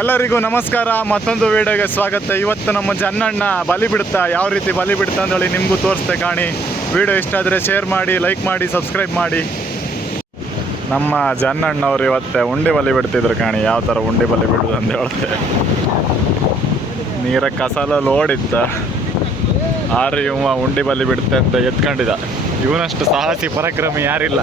ಎಲ್ಲರಿಗೂ ನಮಸ್ಕಾರ, ಮತ್ತೊಂದು ವಿಡಿಯೋಗೆ ಸ್ವಾಗತ. ಇವತ್ತು ನಮ್ಮ ಜನ್ನಣ್ಣ ಬಲಿ ಬಿಡ್ತಾ ಯಾವ ರೀತಿ ಬಲಿ ಬಿಡ್ತಾ ಅಂದೇಳಿ ನಿಮಗೂ ತೋರಿಸ್ತೆ ಕಾಣಿ. ವಿಡಿಯೋ ಇಷ್ಟ ಆದರೆ ಶೇರ್ ಮಾಡಿ, ಲೈಕ್ ಮಾಡಿ, ಸಬ್ಸ್ಕ್ರೈಬ್ ಮಾಡಿ. ನಮ್ಮ ಜನ್ನಣ್ಣವ್ರು ಇವತ್ತೆ ಉಂಡೆ ಬಲಿ ಬಿಡ್ತಿದ್ರು ಕಾಣಿ. ಯಾವ ಥರ ಉಂಡೆ ಬಲಿ ಬಿಡುದು ಅಂತ ಹೇಳ್ತೆ ನೀರ ಕಸಲ ಲೋಡಿತ್ತ ಆರು ಇವ ಉಂಡೆ ಬಲಿ ಬಿಡುತ್ತೆ ಅಂತ ಎತ್ಕೊಂಡಿದ್ದ. ಇವನಷ್ಟು ಸಾಹಸಿ ಪರಾಕ್ರಮಿ ಯಾರಿಲ್ಲ.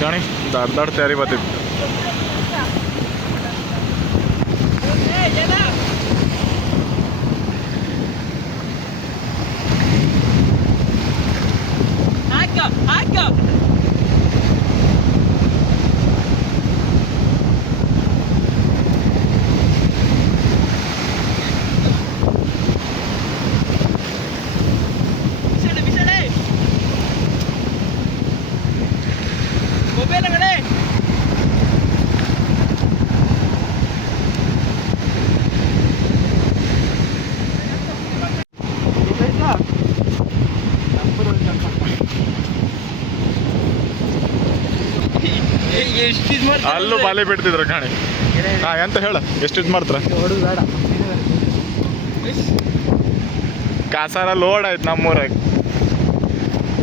જાણી દાડદાડ ત્યારે બધી I go, I go. ಮಾಡ್ತಾರೆ ಅಲ್ಲೂ ಬಾಲೆ ಬಿಡ್ತಿದ್ರ ಕಾಣಿ. ಹಾ ಎಂತ ಹೇಳ? ಎಷ್ಟು ಇದು ಮಾಡ್ತಾರ? ಬೇಡ. ಕಾಸಾರ ಲೋಡ್ ಆಯ್ತು ನಮ್ಮೂರಾಗ.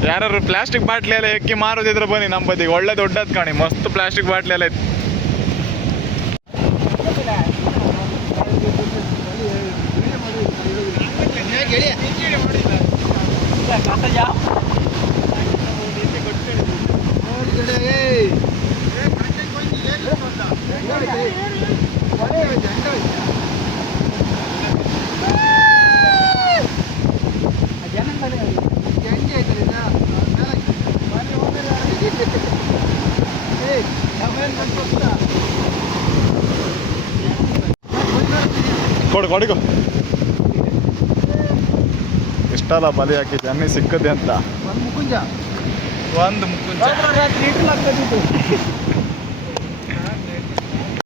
ಯಾರು ಪ್ಲಾಸ್ಟಿಕ್ ಬಾಟ್ಲಿ ಎಲ್ಲ ಎಕ್ಕಿ ಮಾರೋದಿದ್ರೆ ಬನ್ನಿ ನಮ್ಮ ಬದಿಗೆ ಒಳ್ಳೆ ದೊಡ್ಡದ್ ಕಾಣಿ ಮಸ್ತ್ ಪ್ಲಾಸ್ಟಿಕ್ ಬಾಟ್ಲಿ ಎಲ್ಲ ಐತಿ ಕೊಡು ಕೊಡಿಗು ಇಷ್ಟಲ್ಲ ಬಲಿ ಹಾಕಿ ಜನ್ನಿ ಸಿಕ್ಕದೆ ಅಂತ. ಒಂದು ಮುಕುಂಜ. ಒಂದು ಆಗ್ತದಿತ್ತು